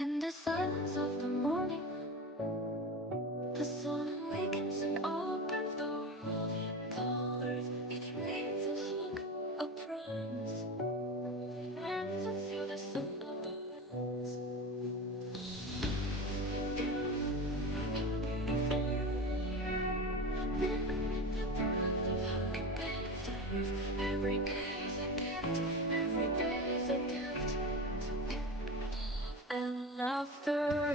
In the silence of the morning, the sun awakens and opens the world in colors. Each wave's a hug, a promise, and to feel the sun above. Every day's a gift, every day's a gift, and laughter.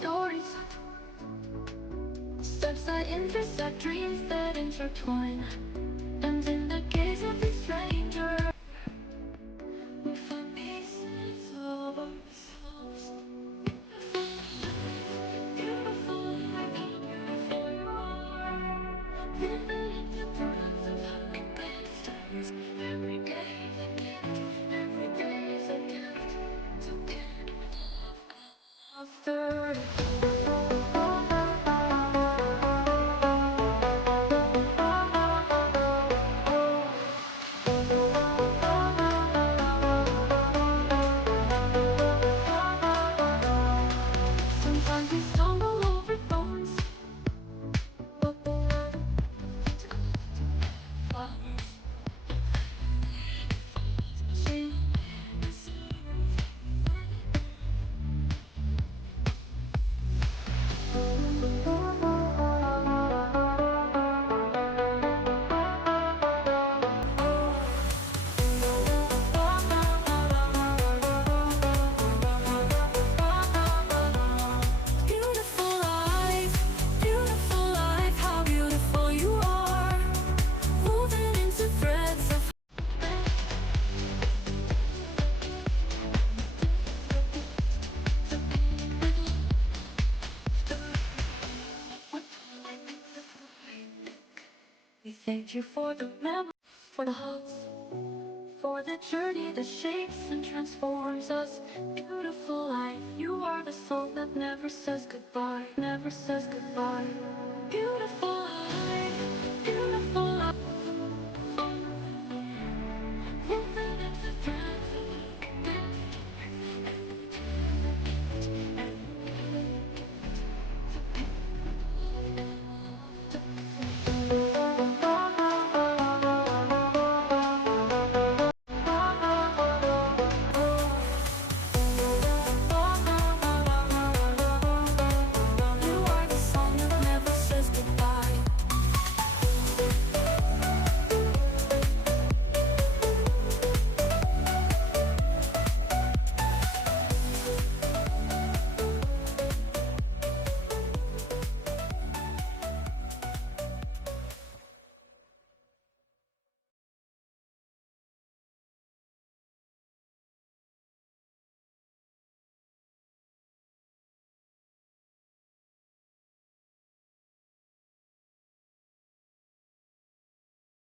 Stories, steps that intersect, dreams that intertwine, and in the gaze of a stranger, we find pieces of ourselves. Beautiful life, how beautiful you are. Living in the breath of hugging stars. Every day's a gift, every day's a gift. To get after. Sometimes we stumble over bones, but the love flowers. Beautiful life, how beautiful you are. Woven into threads of we thank you for the memories, for the hugs, for the journey that shapes and transforms us. Beautiful life, you are the soul that never says goodbye, never says goodbye. Beautiful life, beautiful